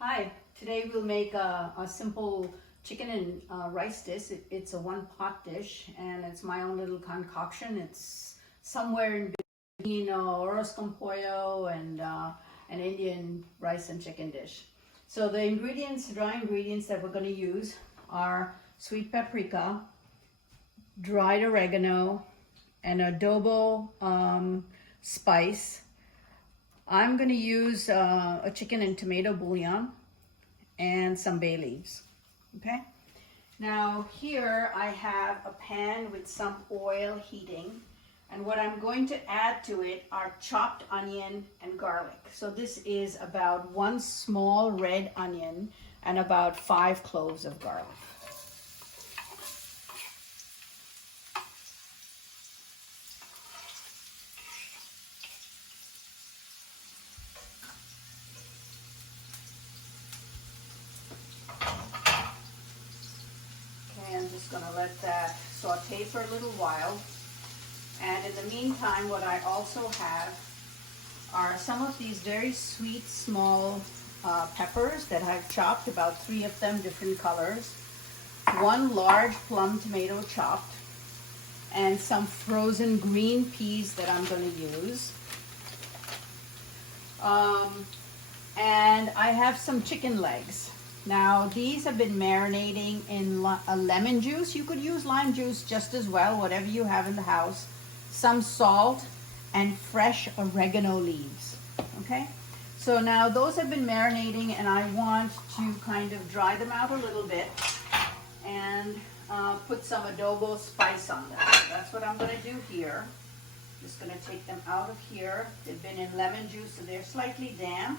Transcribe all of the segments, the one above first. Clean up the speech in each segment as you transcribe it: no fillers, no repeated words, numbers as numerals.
Hi, today we'll make a simple chicken and rice dish. It's a one pot dish and it's my own little concoction. It's somewhere in between arroz con pollo and an Indian rice and chicken dish. So the ingredients, dry ingredients that we're going to use are sweet paprika, dried oregano, and adobo spice. I'm going to use a chicken and tomato bouillon and some bay leaves. Okay. Now here I have a pan with some oil heating, and what I'm going to add to it are chopped onion and garlic. So this is about one small red onion and about 5 cloves of garlic. I'm just going to let that saute for a little while. And in the meantime, what I also have are some of these very sweet small peppers that I've chopped, about 3 of them, different colors. 1 large plum tomato chopped, and some frozen green peas that I'm going to use. And I have some chicken legs. Now these have been marinating in a lemon juice. You could use lime juice just as well, whatever you have in the house. Some salt and fresh oregano leaves. Okay, so now those have been marinating and I want to kind of dry them out a little bit and put some adobo spice on them. That's what I'm going to do here. Just going to take them out of here. They've been in lemon juice, so they're slightly damp.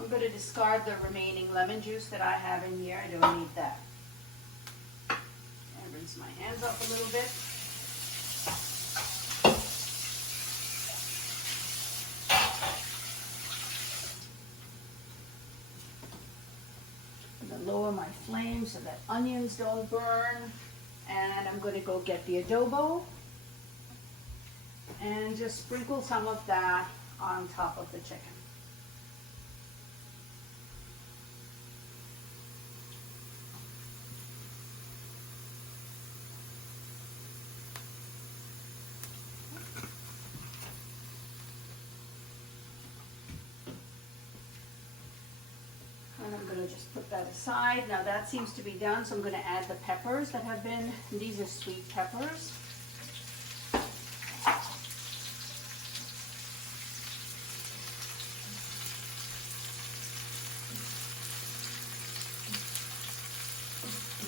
I'm going to discard the remaining lemon juice that I have in here. I don't need that. And rinse my hands up a little bit. I'm going to lower my flame so that onions don't burn. And I'm going to go get the adobo and just sprinkle some of that on top of the chicken. And I'm going to just put that aside. Now that seems to be done, so I'm going to add the peppers that have been, these are sweet peppers.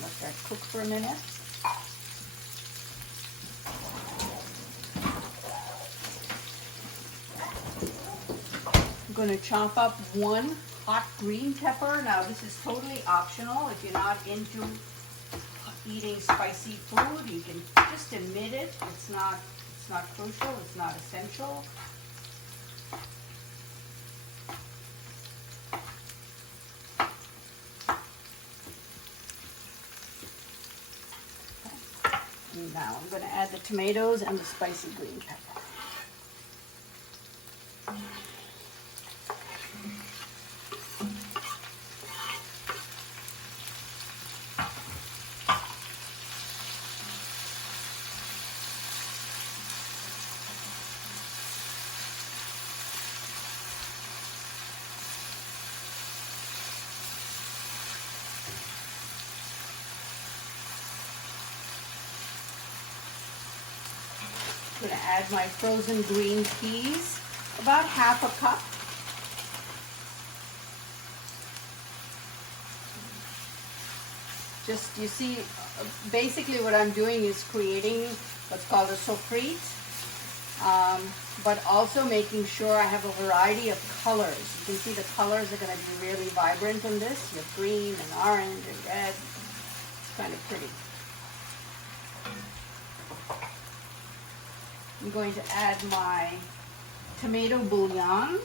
Let that cook for a minute. I'm going to chop up 1 hot green pepper. Now this is totally optional. If you're not into eating spicy food, you can just omit it. It's not crucial, it's not essential. Okay. And now I'm going to add the tomatoes and the spicy green pepper. I'm going to add my frozen green peas, about half a cup. Just, you see, basically what I'm doing is creating what's called a sofrite, but also making sure I have a variety of colors. You can see the colors are going to be really vibrant in this, with green and orange and red. It's kind of pretty. I'm going to add my tomato bouillon.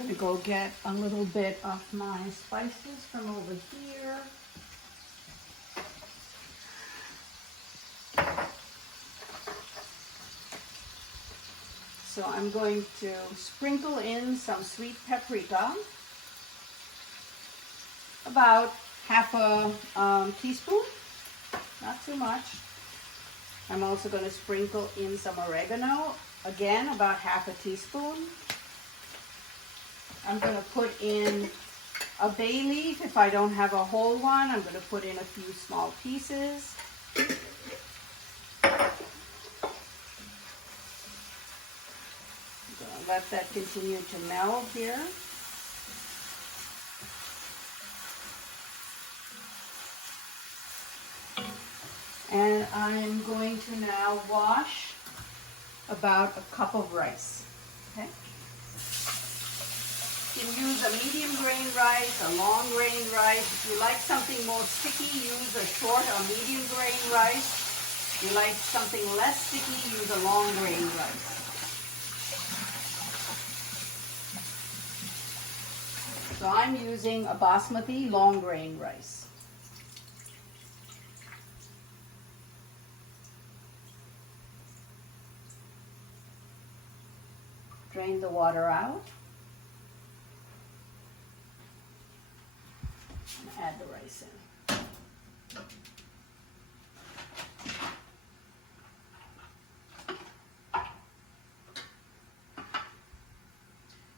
gonna go get a little bit of my spices from over here. So I'm going to sprinkle in some sweet paprika, about half a teaspoon, not too much. I'm also going to sprinkle in some oregano, again about half a teaspoon. I'm going to put in a bay leaf. If I don't have a whole one, I'm going to put in a few small pieces. Let that continue to meld here. And I'm going to now wash about a cup of rice. Okay. You can use a medium grain rice, a long grain rice. If you like something more sticky, use a short or medium grain rice. If you like something less sticky, use a long grain rice. So I'm using a basmati long grain rice. Drain the water out. And add the rice in.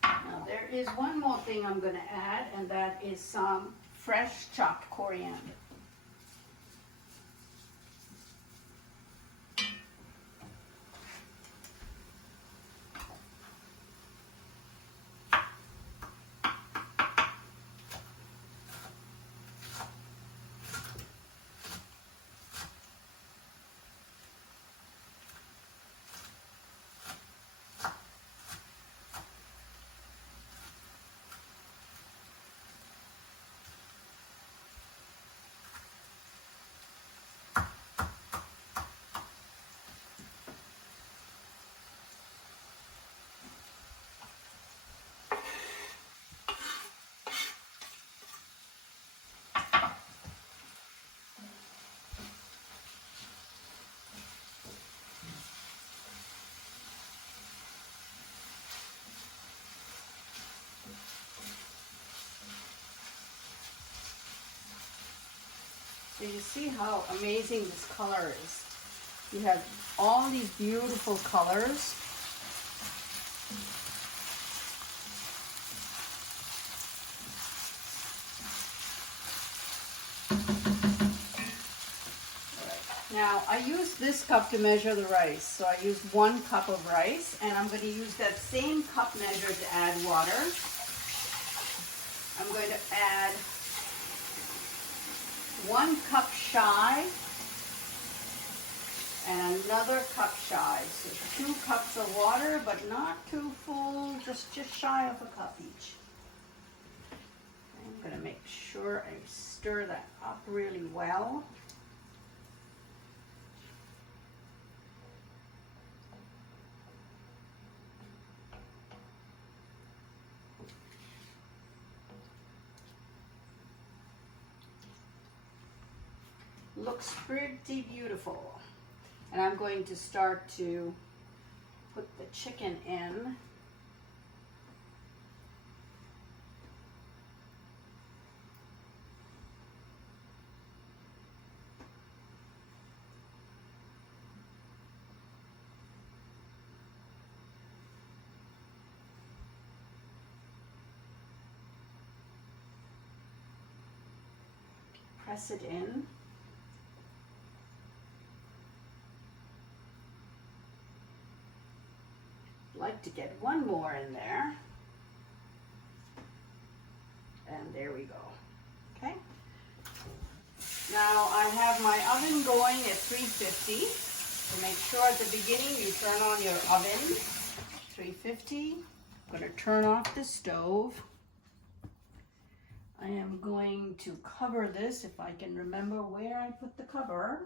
Now there is one more thing I'm going to add, and that is some fresh chopped coriander. So you see how amazing this color is. You have all these beautiful colors. Now I use this cup to measure the rice. So I use 1 cup of rice, and I'm going to use that same cup measure to add water. I'm going to add 1 cup shy and another cup shy. So 2 cups of water, but not too full, just shy of a cup each. I'm going to make sure I stir that up really well. Looks pretty beautiful. And I'm going to start to put the chicken in. Press it in. Like to get 1 more in there, and there we go. Okay, now I have my oven going at 350, so make sure at the beginning you turn on your oven. 350. I'm going to turn off the stove. I am going to cover this, if I can remember where I put the cover.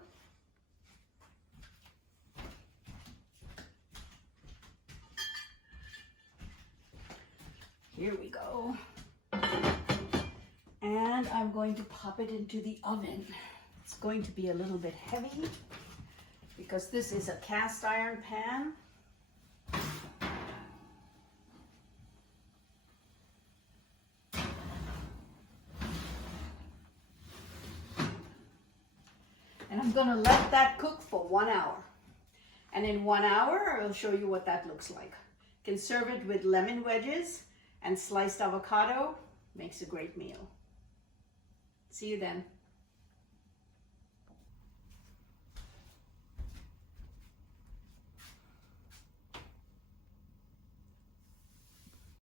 Here we go. And I'm going to pop it into the oven. It's going to be a little bit heavy because this is a cast iron pan. And I'm gonna let that cook for 1 hour. And in 1 hour, I'll show you what that looks like. You can serve it with lemon wedges and sliced avocado. Makes a great meal. See you then.